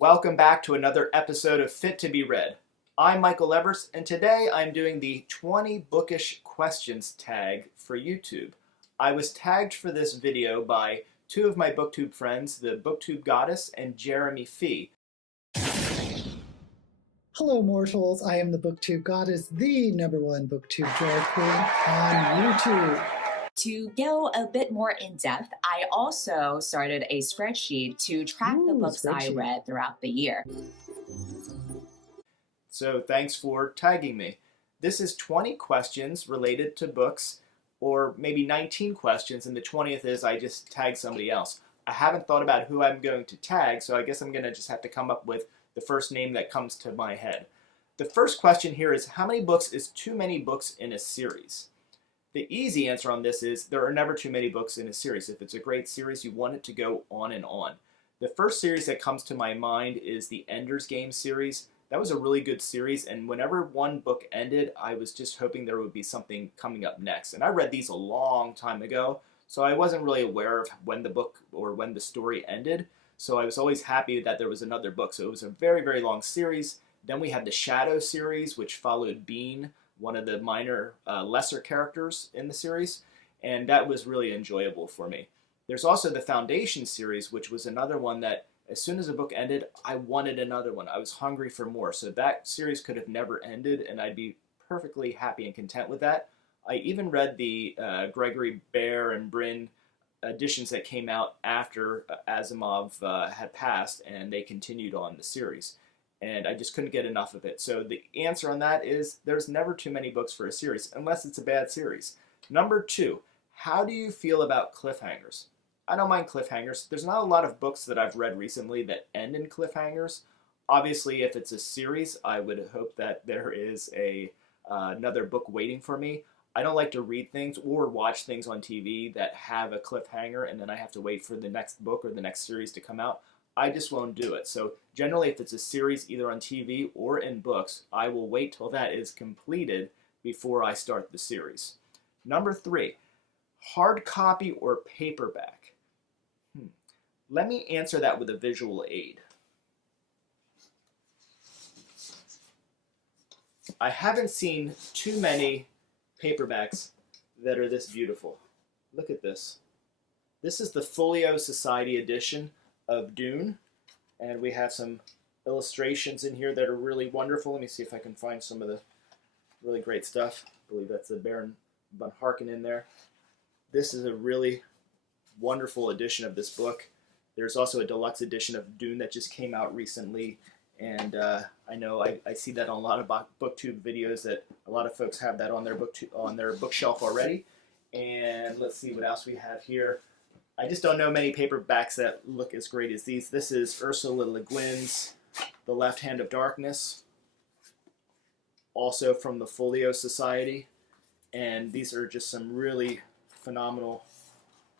Welcome back to another episode of Fit to be Read. I'm Michael Evers, and today I'm doing the 20 Bookish Questions tag for YouTube. I was tagged for this video by two of my BookTube friends, the BookTube Goddess and Jeremy Fee. Hello mortals, I am the BookTube Goddess, the #1 BookTube drag queen on YouTube. To go a bit more in depth, I also started a spreadsheet to track the books I read throughout the year. So thanks for tagging me. This is 20 questions related to books, or maybe 19 questions, and the 20th is I just tag somebody else. I haven't thought about who I'm going to tag, so I guess I'm going to just have to come up with the first name that comes to my head. The first question here is, how many books is too many books in a series? The easy answer on this is there are never too many books in a series. If it's a great series, you want it to go on and on. The first series that comes to my mind is the Ender's Game series. That was a really good series, and whenever one book ended, I was just hoping there would be something coming up next. And I read these a long time ago, so I wasn't really aware of when the book or when the story ended. So I was always happy that there was another book. So it was a very, very long series. Then we had the Shadow series, which followed Bean, one of the minor, lesser characters in the series, and that was really enjoyable for me. There's also the Foundation series, which was another one that as soon as a book ended, I wanted another one. I was hungry for more, so that series could have never ended, and I'd be perfectly happy and content with that. I even read the Gregory Bear and Bryn editions that came out after Asmov had passed, and they continued on the series. And I just couldn't get enough of it. So the answer on that is there's never too many books for a series, unless it's a bad series. Number 2, how do you feel about cliffhangers? I don't mind cliffhangers. There's not a lot of books that I've read recently that end in cliffhangers. Obviously, if it's a series, I would hope that there is another book waiting for me. I don't like to read things or watch things on TV that have a cliffhanger and then I have to wait for the next book or the next series to come out. I just won't do it. So generally, if it's a series either on TV or in books, I will wait till that is completed before I start the series. Number 3, hard copy or paperback? Let me answer that with a visual aid. I haven't seen too many paperbacks that are this beautiful. Look at this. This is the Folio Society edition of Dune, and we have some illustrations in here that are really wonderful. Let me see if I can find some of the really great stuff. I believe that's the Baron von Harkonnen in there. This is a really wonderful edition of this book. There's also a deluxe edition of Dune that just came out recently, and I know I see that on a lot of BookTube videos that a lot of folks have that on their bookshelf already. And let's see what else we have here. I just don't know many paperbacks that look as great as these. This is Ursula Le Guin's The Left Hand of Darkness, also from the Folio Society. And these are just some really phenomenal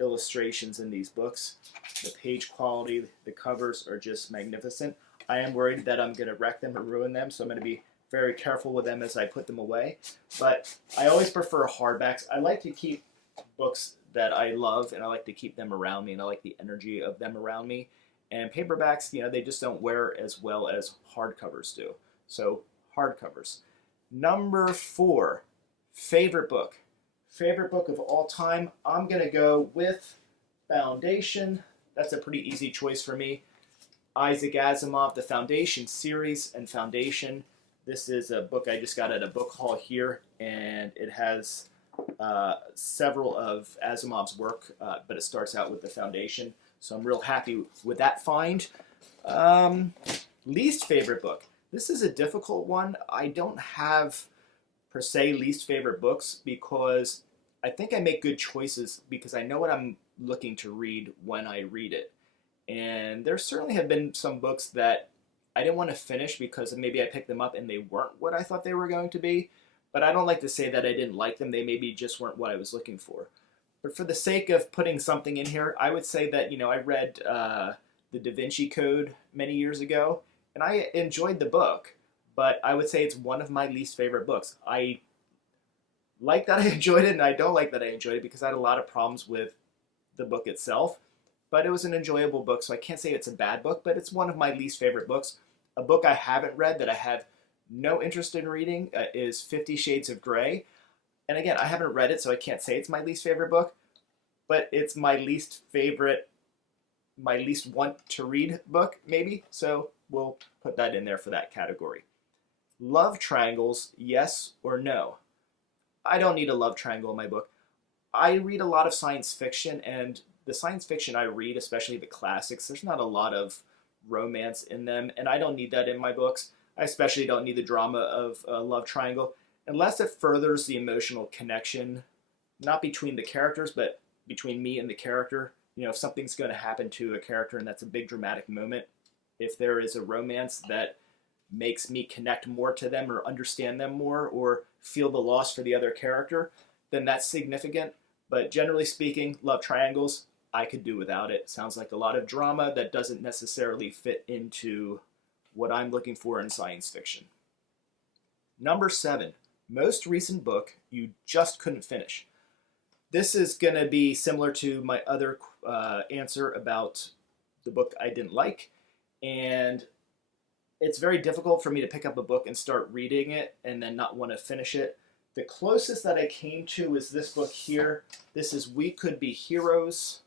illustrations in these books. The page quality, the covers are just magnificent. I am worried that I'm going to wreck them or ruin them, so I'm going to be very careful with them as I put them away. But I always prefer hardbacks. I like to keep books that I love, and I like to keep them around me, and I like the energy of them around me. And paperbacks, they just don't wear as well as hardcovers do. So hardcovers. Number 4, favorite book. Favorite book of all time, I'm going to go with Foundation. That's a pretty easy choice for me. Isaac Asimov, the Foundation series and Foundation. This is a book I just got at a book haul here, and it has several of Asimov's work, but it starts out with the Foundation. So I'm real happy with that find. Least favorite book. This is a difficult one. I don't have, per se, least favorite books because I think I make good choices because I know what I'm looking to read when I read it. And there certainly have been some books that I didn't want to finish because maybe I picked them up and they weren't what I thought they were going to be. But I don't like to say that I didn't like them. They maybe just weren't what I was looking for. But for the sake of putting something in here, I would say that, I read the Da Vinci Code many years ago, and I enjoyed the book. But I would say it's one of my least favorite books. I like that I enjoyed it, and I don't like that I enjoyed it because I had a lot of problems with the book itself. but it was an enjoyable book, so I can't say it's a bad book, but it's one of my least favorite books. A book I haven't read that I have no interest in reading is 50 Shades of Grey. And again, I haven't read it, so I can't say it's my least favorite book, but it's my least want to read book, maybe. So we'll put that in there for that category. Love triangles, yes or no? I don't need a love triangle in my book. I read a lot of science fiction, and the science fiction I read, especially the classics, there's not a lot of romance in them, and I don't need that in my books. I especially don't need the drama of a love triangle, unless it furthers the emotional connection, not between the characters, but between me and the character. You know, if something's going to happen to a character and that's a big dramatic moment, if there is a romance that makes me connect more to them or understand them more or feel the loss for the other character, then that's significant. But generally speaking, love triangles, I could do without it. Sounds like a lot of drama that doesn't necessarily fit into what I'm looking for in science fiction. Number 7, most recent book you just couldn't finish. This is going to be similar to my other answer about the book I didn't like, and it's very difficult for me to pick up a book and start reading it and then not want to finish it. The closest that I came to is this book here. This is We Could Be Heroes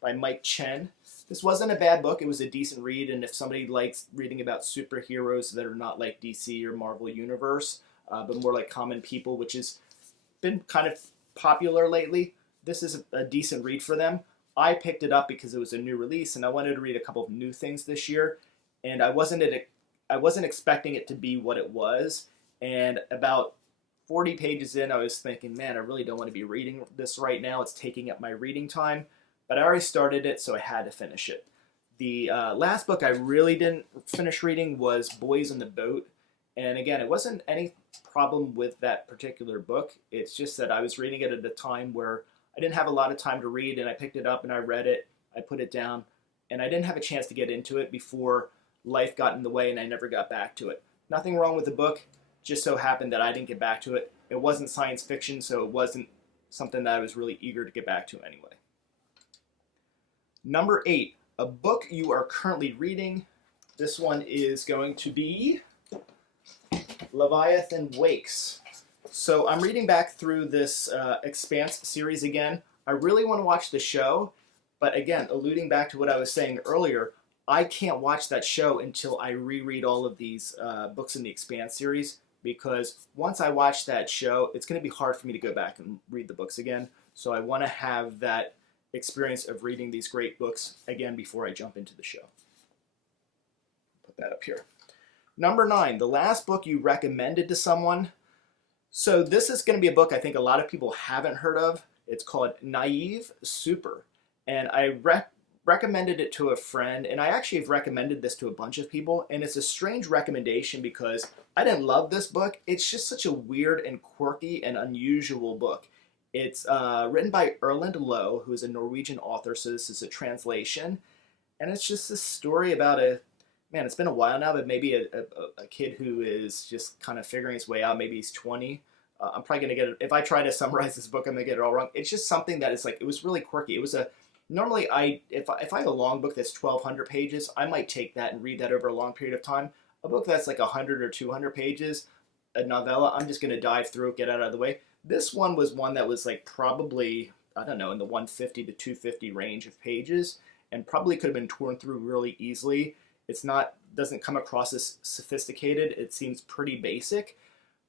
by Mike Chen. This wasn't a bad book. It was a decent read, and if somebody likes reading about superheroes that are not like DC or Marvel Universe, but more like common people, which has been kind of popular lately, this is a decent read for them. I picked it up because it was a new release, and I wanted to read a couple of new things this year, and I wasn't expecting it to be what it was, and about 40 pages in, I was thinking, man, I really don't want to be reading this right now. It's taking up my reading time. But I already started it, so I had to finish it. The last book I really didn't finish reading was Boys in the Boat. And again, it wasn't any problem with that particular book. It's just that I was reading it at a time where I didn't have a lot of time to read, and I picked it up and I read it. I put it down, and I didn't have a chance to get into it before life got in the way and I never got back to it. Nothing wrong with the book, just so happened that I didn't get back to it. It wasn't science fiction, so it wasn't something that I was really eager to get back to anyway. Number 8, a book you are currently reading. This one is going to be Leviathan Wakes. So I'm reading back through this Expanse series again. I really want to watch the show, but again, alluding back to what I was saying earlier, I can't watch that show until I reread all of these books in the Expanse series, because once I watch that show, it's going to be hard for me to go back and read the books again. So I want to have that experience of reading these great books again before I jump into the show. Put that up here. Number 9, the last book you recommended to someone. So this is going to be a book I think a lot of people haven't heard of. It's called Naive Super. And I recommended it to a friend, and I actually have recommended this to a bunch of people, and it's a strange recommendation because I didn't love this book. It's just such a weird and quirky and unusual book. It's written by Erland Loe, who is a Norwegian author, so this is a translation. And it's just this story about it's been a while now, but maybe a kid who is just kind of figuring his way out. Maybe he's 20. I'm probably going to get it. If I try to summarize this book, I'm going to get it all wrong. It's just something that is like, it was really quirky. It was normally if I have a long book that's 1,200 pages, I might take that and read that over a long period of time. A book that's like 100 or 200 pages, a novella, I'm just going to dive through it, get out of the way. This one was one that was like probably, I don't know, in the 150 to 250 range of pages, and probably could have been torn through really easily. Doesn't come across as sophisticated. It seems pretty basic,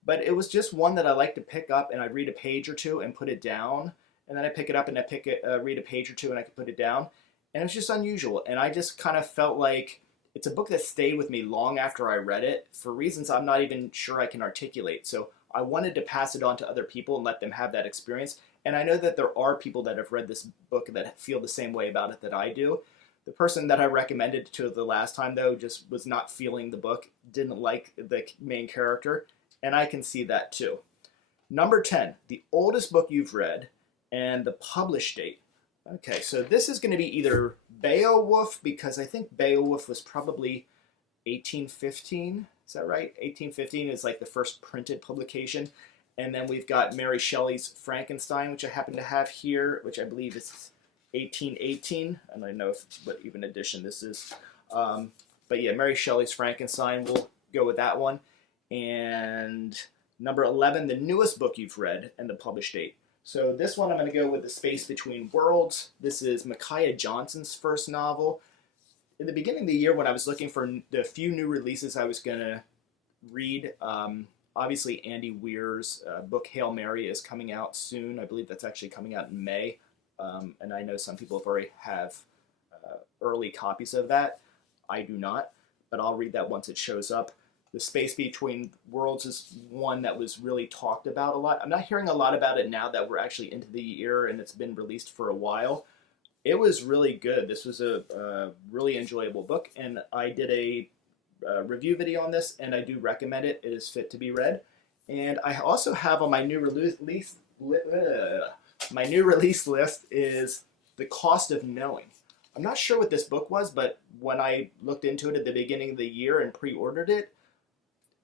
but it was just one that I like to pick up and I read a page or two and put it down, and then I pick it up and I read a page or two and I can put it down, and it's just unusual. And I just kind of felt like it's a book that stayed with me long after I read it for reasons I'm not even sure I can articulate. So I wanted to pass it on to other people and let them have that experience. And I know that there are people that have read this book that feel the same way about it that I do. The person that I recommended to the last time, though, just was not feeling the book, didn't like the main character, and I can see that too. Number 10, the oldest book you've read and the published date. Okay, so this is going to be either Beowulf, because I think Beowulf was probably 1815. Is that right? 1815 is like the first printed publication. And then we've got Mary Shelley's Frankenstein, which I happen to have here, which I believe is 1818. I don't know what even edition this is. But yeah, Mary Shelley's Frankenstein. We'll go with that one. And number 11, the newest book you've read and the published date. So this one I'm going to go with The Space Between Worlds. This is Micaiah Johnson's first novel. In the beginning of the year, when I was looking for the few new releases I was going to read, obviously Andy Weir's book Hail Mary is coming out soon. I believe that's actually coming out in May. And I know some people already have early copies of that. I do not, but I'll read that once it shows up. The Space Between Worlds is one that was really talked about a lot. I'm not hearing a lot about it now that we're actually into the year and it's been released for a while. It was really good. This was a really enjoyable book, and I did a review video on this, and I do recommend it. It is fit to be read. And I also have on my new release list is The Cost of Knowing. I'm not sure what this book was, but when I looked into it at the beginning of the year and pre-ordered it,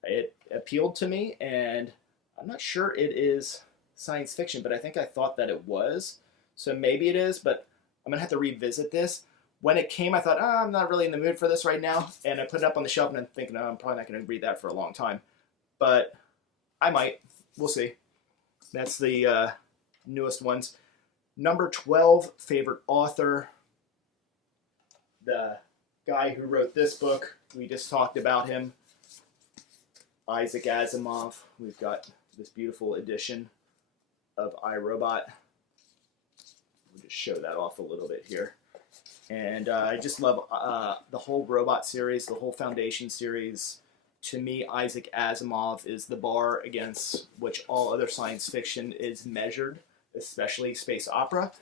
it appealed to me, and I'm not sure it is science fiction, but I think I thought that it was. So maybe it is, but I'm going to have to revisit this. When it came, I thought, I'm not really in the mood for this right now, and I put it up on the shelf, and I'm thinking, I'm probably not going to read that for a long time. But I might. We'll see. That's the newest ones. Number 12, favorite author. The guy who wrote this book, we just talked about him. Isaac Asimov. We've got this beautiful edition of iRobot. We'll just show that off a little bit here. And I just love the whole Robot series, the whole Foundation series. To me, Isaac Asimov is the bar against which all other science fiction is measured, especially space opera.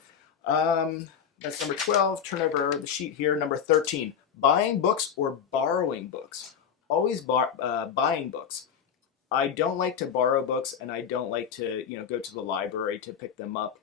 That's number 12. Turn over the sheet here. Number 13, buying books or borrowing books. Always buying books. I don't like to borrow books, and I don't like to go to the library to pick them up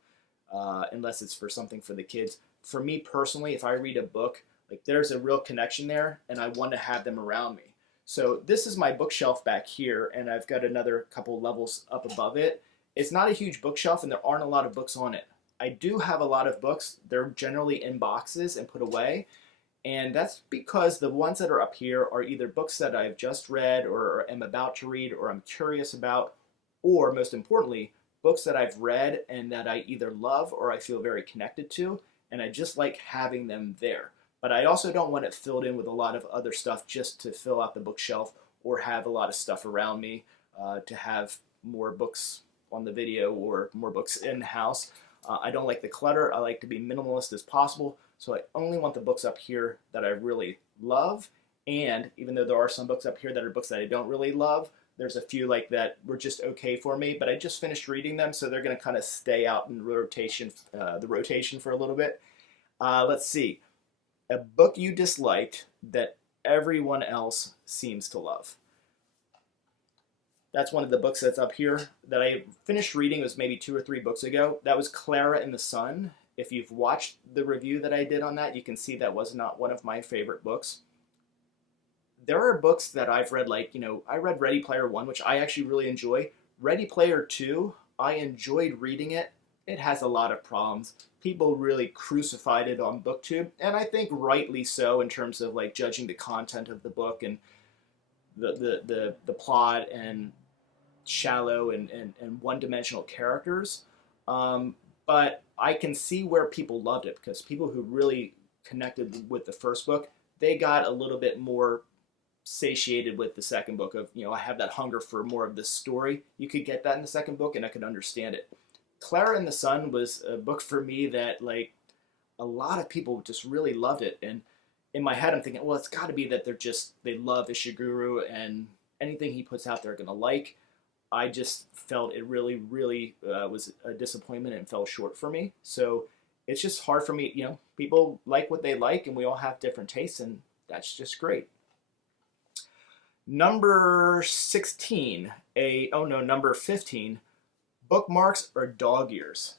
unless it's for something for the kids. For me personally, if I read a book, like there's a real connection there, and I want to have them around me. So this is my bookshelf back here, and I've got another couple levels up above it. It's not a huge bookshelf, and there aren't a lot of books on it. I do have a lot of books. They're generally in boxes and put away. And that's because the ones that are up here are either books that I've just read or am about to read or I'm curious about, or most importantly, books that I've read and that I either love or I feel very connected to, and I just like having them there. But I also don't want it filled in with a lot of other stuff just to fill out the bookshelf or have a lot of stuff around me to have more books on the video or more books in the house. I don't like the clutter. I like to be minimalist as possible. So I only want the books up here that I really love. And even though there are some books up here that are books that I don't really love, there's a few like that were just okay for me, but I just finished reading them, so they're going to kind of stay out in rotation, the rotation for a little bit. Let's see. A book you disliked that everyone else seems to love. That's one of the books that's up here that I finished reading. It was maybe 2 or 3 books ago. That was Clara and the Sun. If you've watched the review that I did on that, you can see that was not one of my favorite books. There are books that I've read, like, I read Ready Player One, which I actually really enjoy. Ready Player Two, I enjoyed reading it. It has a lot of problems. People really crucified it on BookTube, and I think rightly so in terms of like judging the content of the book and the plot and shallow and one-dimensional characters. But I can see where people loved it, because people who really connected with the first book, they got a little bit more satiated with the second book of, I have that hunger for more of this story. You could get that in the second book, and I could understand it. Clara and the Sun was a book for me that, like, a lot of people just really loved it. And in my head, I'm thinking, well, it's got to be that they love Ishiguro, and anything he puts out they're going to like. I just felt it really, really was a disappointment and fell short for me. So it's just hard for me. People like what they like, and we all have different tastes, and that's just great. Number 16, number 15, bookmarks or dog ears.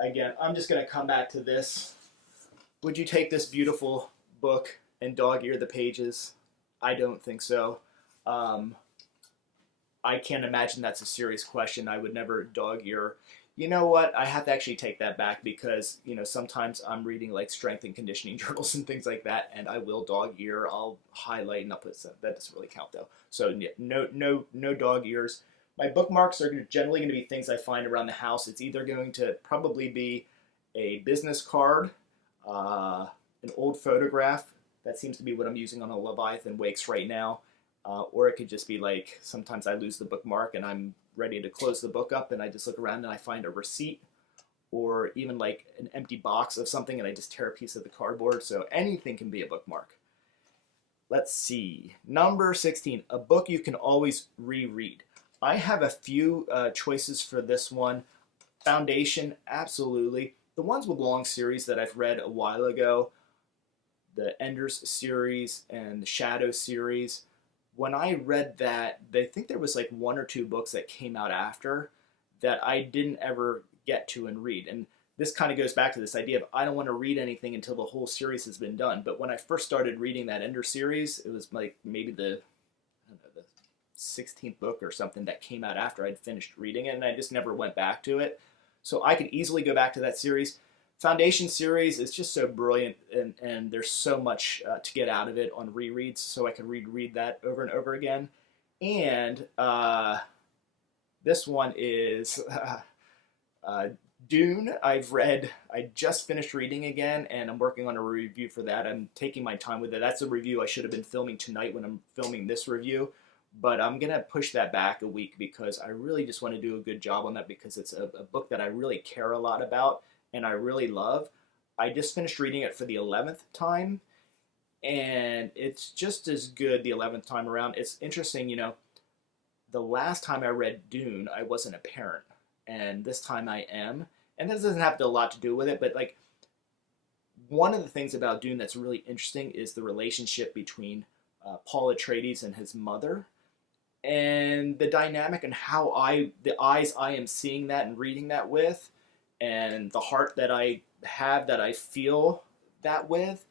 Again, I'm just going to come back to this. Would you take this beautiful book and dog ear the pages? I don't think so. I can't imagine that's a serious question. I would never dog ear. You know what? I have to actually take that back because, sometimes I'm reading like strength and conditioning journals and things like that, and I will dog ear. I'll highlight and I'll put some. That doesn't really count though. So yeah, no dog ears. My bookmarks are generally going to be things I find around the house. It's either going to probably be a business card, an old photograph. That seems to be what I'm using on a Leviathan Wakes right now. Or it could just be like, sometimes I lose the bookmark and I'm ready to close the book up and I just look around and I find a receipt, or even like an empty box of something and I just tear a piece of the cardboard. So anything can be a bookmark. Let's see. Number 16, a book you can always reread. I have a few choices for this one. Foundation, absolutely. The ones with long series that I've read a while ago, the Enders series and the Shadow series, when I read that, I think there was like one or two books that came out after that I didn't ever get to and read. And this kind of goes back to this idea of I don't want to read anything until the whole series has been done. But when I first started reading that Ender series, it was like maybe the 16th book or something that came out after I'd finished reading it, and I just never went back to it. So I could easily go back to that series. Foundation series is just so brilliant, and there's so much to get out of it on rereads, so I could reread that over and over again. And this one is Dune. I just finished reading again, and I'm working on a review for that. I'm taking my time with it. That's a review I should have been filming tonight when I'm filming this review, but I'm going to push that back a week because I really just want to do a good job on that, because it's a book that I really care a lot about and I really love. I just finished reading it for the 11th time, and it's just as good the 11th time around. It's interesting, the last time I read Dune, I wasn't a parent, and this time I am. And this doesn't have a lot to do with it, but like, one of the things about Dune that's really interesting is the relationship between Paul Atreides and his mother, and the dynamic and how the eyes I am seeing that and reading that with, and the heart that I have that I feel that with.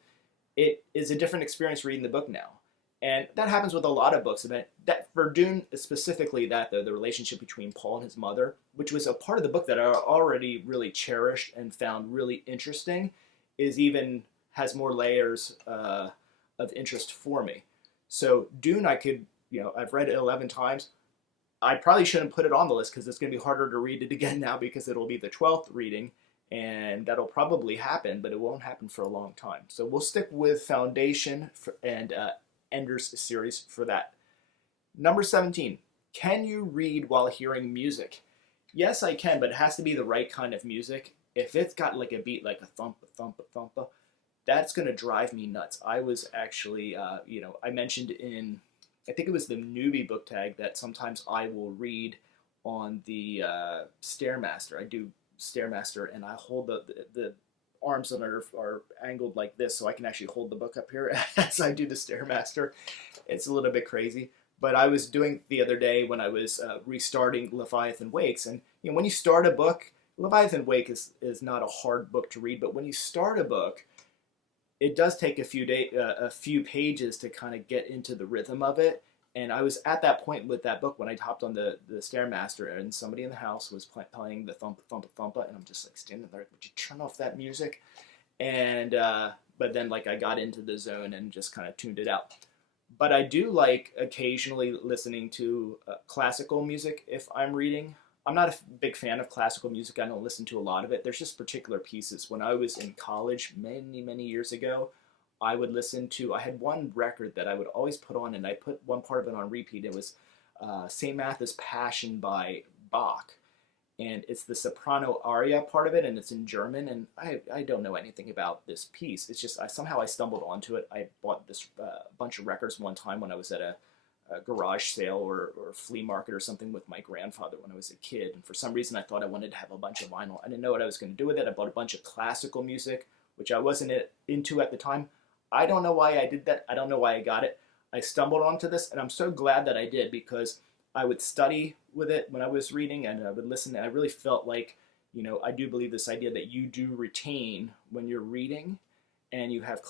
It is a different experience reading the book now. And that happens with a lot of books. And that for Dune specifically, that though, the relationship between Paul and his mother, which was a part of the book that I already really cherished and found really interesting, has more layers of interest for me. So Dune, I've read it 11 times. I probably shouldn't put it on the list because it's going to be harder to read it again now, because it'll be the 12th reading, and that'll probably happen, but it won't happen for a long time. So we'll stick with Foundation and Enders series for that. Number 17, can you read while hearing music? Yes, I can, but it has to be the right kind of music. If it's got like a beat, like a thump, a thump, a thump, that's going to drive me nuts. I was actually, I mentioned in, I think it was the newbie book tag, that sometimes I will read on the Stairmaster. I do Stairmaster, and I hold the arms on it are angled like this, so I can actually hold the book up here as I do the Stairmaster. It's a little bit crazy, but I was doing the other day when I was restarting Leviathan Wakes, and when you start a book, Leviathan Wake is not a hard book to read, but when you start a book, it does take a few pages to kind of get into the rhythm of it. And I was at that point with that book when I hopped on the Stairmaster, and somebody in the house was playing the thumpa thumpa thumpa, and I'm just like standing there, would you turn off that music? And but then like I got into the zone and just kind of tuned it out. But I do like occasionally listening to classical music if I'm reading. I'm not a big fan of classical music. I don't listen to a lot of it. There's just particular pieces. When I was in college many years ago, I had one record that I would always put on, and I put one part of it on repeat. It was St. Martha's Passion by Bach. And it's the Soprano Aria part of it, and it's in German, and I don't know anything about this piece. It's just somehow I stumbled onto it. I bought this bunch of records one time when I was at a garage sale or flea market or something with my grandfather when I was a kid, and for some reason I thought I wanted to have a bunch of vinyl. I didn't know what I was going to do with it. I bought a bunch of classical music, which I wasn't into at the time. I don't know why I did that. I don't know why I got it. I stumbled onto this, and I'm so glad that I did, because I would study with it when I was reading, and I would listen, and I really felt like, I do believe this idea that you do retain when you're reading, and you have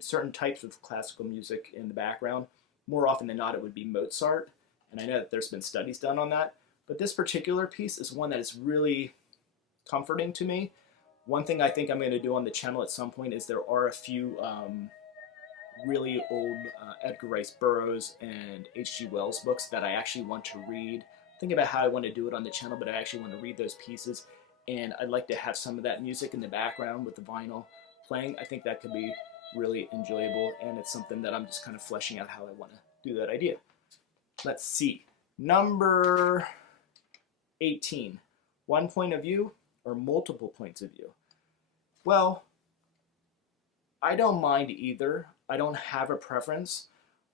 certain types of classical music in the background. More often than not, it would be Mozart, and I know that there's been studies done on that. But this particular piece is one that is really, comforting to me. One thing I think I'm going to do on the channel at some point is there are a few really old Edgar Rice Burroughs and H.G. Wells books that I actually want to read. Thinking about how I want to do it on the channel, but I actually want to read those pieces, and I'd like to have some of that music in the background with the vinyl playing. I think that could be really enjoyable, and it's something that I'm just kind of fleshing out how I want to do that idea. Let's see. Number 18. One point of view or multiple points of view? Well, I don't mind either. I don't have a preference.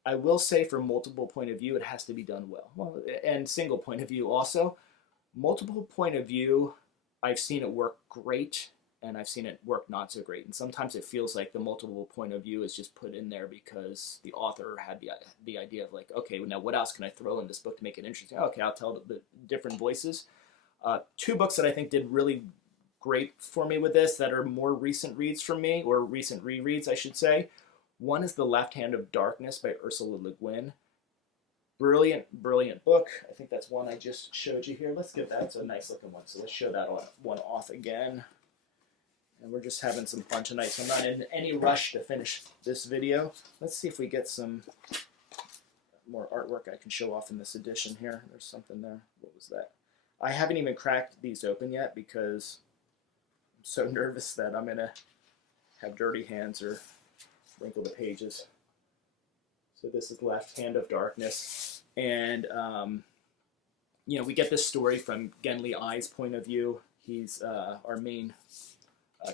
I will say for multiple point of view, it has to be done well. And single point of view also. Multiple point of view, I've seen it work great, and I've seen it work not so great. And sometimes it feels like the multiple point of view is just put in there because the author had the idea of like, okay, now what else can I throw in this book to make it interesting? Okay, I'll tell the different voices. Two books that I think did really great for me with this that are more recent reads for me, or recent rereads, I should say. One is The Left Hand of Darkness by Ursula Le Guin. Brilliant, brilliant book. I think that's one I just showed you here. Let's give that. It's a nice looking one. So let's show that one off again. And we're just having some fun tonight, so I'm not in any rush to finish this video. Let's see if we get some more artwork I can show off in this edition here. There's something there. What was that? I haven't even cracked these open yet because I'm so nervous that I'm going to have dirty hands or wrinkle the pages. So this is Left Hand of Darkness. And, you know, we get this story from Genli Ai's point of view. He's our main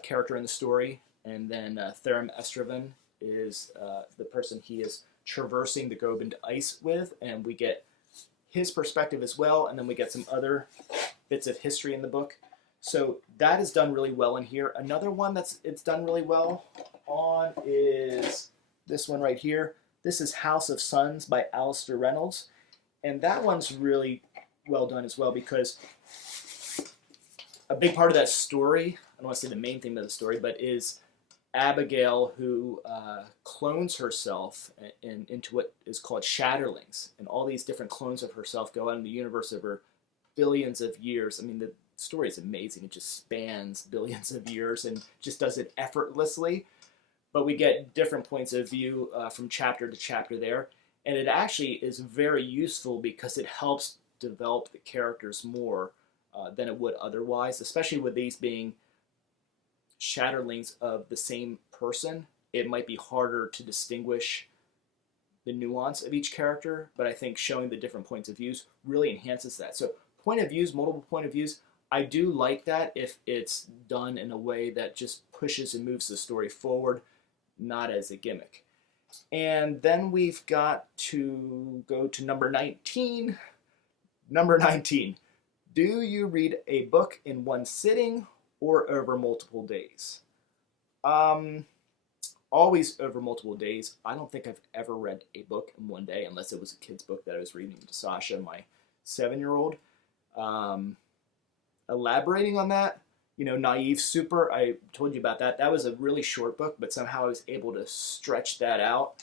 character in the story. And then Tharum Estraven is the person he is traversing the Gobind ice with. And we get his perspective as well. And then we get some other bits of history in the book. So that is done really well in here. Another one it's done really well on is this one right here. This is House of Suns by Alistair Reynolds. And that one's really well done as well because a big part of that story, I don't want to say the main theme of the story, but is Abigail who clones herself into what is called Shatterlings. And all these different clones of herself go out in the universe over billions of years. I mean, the story is amazing. It just spans billions of years and just does it effortlessly. But we get different points of view from chapter to chapter there. And it actually is very useful because it helps develop the characters more than it would otherwise, especially with these being Shatterlings of the same person. It might be harder to distinguish the nuance of each character, but I think showing the different points of views really enhances that. So point of views, multiple point of views, I do like that if it's done in a way that just pushes and moves the story forward, not as a gimmick. And then we've got to go to number 19. Number 19. Do you read a book in one sitting or over multiple days? Always over multiple days. I don't think I've ever read a book in one day unless it was a kid's book that I was reading to Sasha, my 7-year-old. Elaborating on that, you know, Naive Super, I told you about that. That was a really short book, but somehow I was able to stretch that out.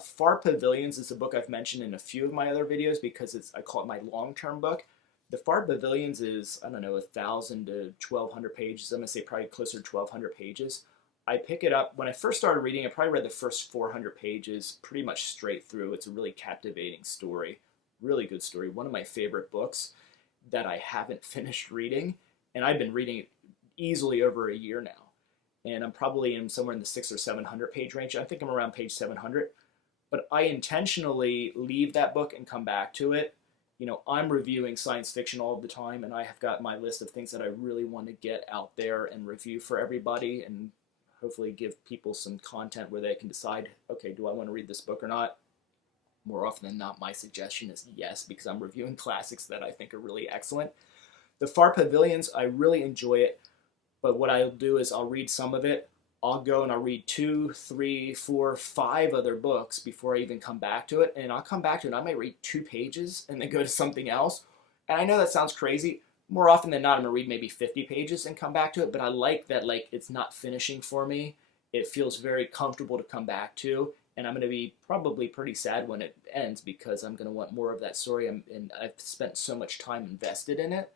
Far Pavilions is a book I've mentioned in a few of my other videos because I call it my long-term book. The Far Pavilions is, I don't know, 1,000 to 1,200 pages. I'm going to say probably closer to 1,200 pages. I pick it up, when I first started reading, I probably read the first 400 pages pretty much straight through. It's a really captivating story, really good story. One of my favorite books that I haven't finished reading, and I've been reading it easily over a year now. And I'm probably in somewhere in the 600 or 700 page range. I think I'm around page 700. But I intentionally leave that book and come back to it. You know, I'm reviewing science fiction all the time, and I have got my list of things that I really want to get out there and review for everybody and hopefully give people some content where they can decide, okay, do I want to read this book or not? More often than not, my suggestion is yes, because I'm reviewing classics that I think are really excellent. The Far Pavilions, I really enjoy it, but what I'll do is I'll read some of it. I'll go and I'll read 2, 3, 4, 5 other books before I even come back to it. And I'll come back to it and I might read 2 pages and then go to something else. And I know that sounds crazy. More often than not, I'm going to read maybe 50 pages and come back to it. But I like that, like, it's not finishing for me. It feels very comfortable to come back to. And I'm going to be probably pretty sad when it ends because I'm going to want more of that story. And I've spent so much time invested in it.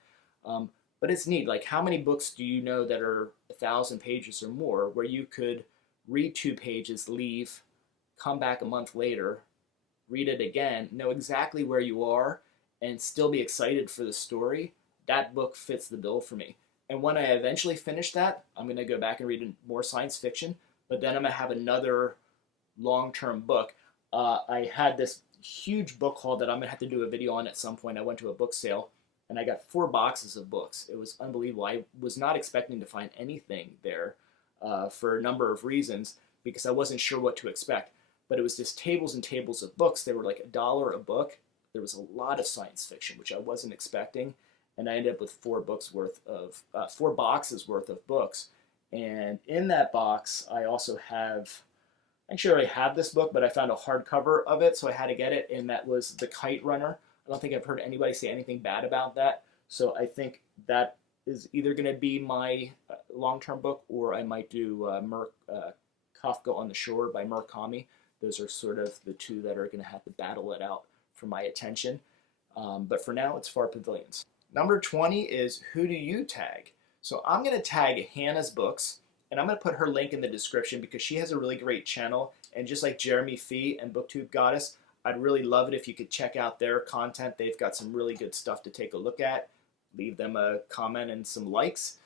But But it's neat. Like, how many books do you know that are 1,000 pages or more where you could read 2 pages, leave, come back a month later, read it again, know exactly where you are, and still be excited for the story? That book fits the bill for me. And when I eventually finish that, I'm going to go back and read more science fiction, but then I'm going to have another long-term book. I had this huge book haul that I'm going to have to do a video on at some point. I went to a book sale, and I got 4 boxes of books. It was unbelievable. I was not expecting to find anything there for a number of reasons because I wasn't sure what to expect. But it was just tables and tables of books. They were like $1 a book. There was a lot of science fiction, which I wasn't expecting. And I ended up with 4 boxes worth of books. And in that box, I also have, actually I already have this book, but I found a hardcover of it, so I had to get it, and that was The Kite Runner. I don't think I've heard anybody say anything bad about that. So I think that is either going to be my long-term book, or I might do Kafka on the Shore by Murakami. Those are sort of the 2 that are going to have to battle it out for my attention. But for now, it's Far Pavilions. Number 20 is Who Do You Tag? So I'm going to tag Hannah's books, and I'm going to put her link in the description because she has a really great channel. And just like Jeremy Fee and BookTube Goddess, I'd really love it if you could check out their content. They've got some really good stuff to take a look at. Leave them a comment and some likes.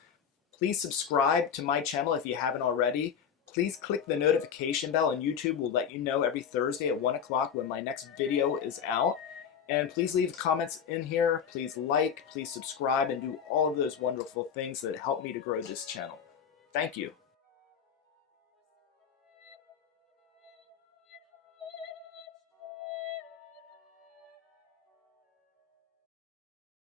Please subscribe to my channel if you haven't already. Please click the notification bell, and YouTube will let you know every Thursday at 1 o'clock when my next video is out. And please leave comments in here. Please like, please subscribe, and do all of those wonderful things that help me to grow this channel. Thank you.